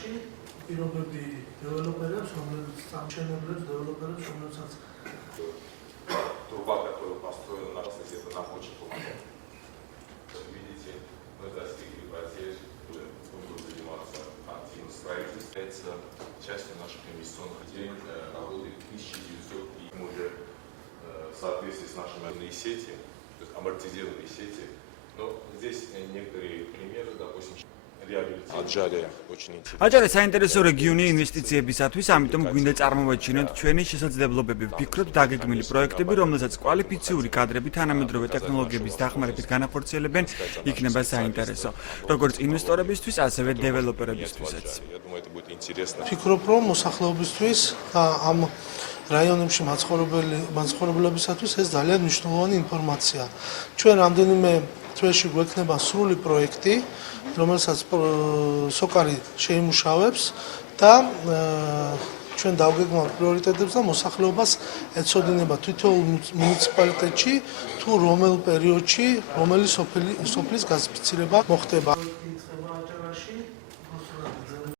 სფეროში პირობები დეველოპერებს, რომლებიც სამშენებლებს, დეველოპერებს, რომლებსაც труба, которая построена на это нам очень помогает. Видите, мы достигли потерь, будем заниматься активным строительством. Частью наших инвестиционных идей работает 1900, и мы уже в соответствии с нашими сети, то есть амортизированные сети. Но здесь некоторые примеры, допустим, აჭარე საინტერესო რეგიონი ინვესტიციებისათვის, ამიტომ გვინდა წარმოვაჩინოთ ჩვენი შესაძლებლობები, ვფიქროთ დაგეგმილი პროექტები, რომელსაც კვალიფიციური კადრები თანამედროვე ტექნოლოგიების დახმარებით განახორციელებენ, იქნება საინტერესო, როგორც ინვესტორებისთვის, ასევე დეველოპერებისთვისაც. ვფიქრობ, რომ მოსახლეობისთვის და ამ რაიონებში მაცხოვრებლებისათვის ეს ძალიან მნიშვნელოვანი ინფორმაცია. ჩვენ რამდენიმე თვეში გვექნება სრული პროექტი, რომელსაც სოკარი შეიმუშავებს და ჩვენ დავგეგმავთ პრიორიტეტებს და მოსახლეობას ეცოდინება თითოეულ მუნიციპალიტეტში თუ რომელ პერიოდში რომელი სოფლის გასაფიცირება მოხდება.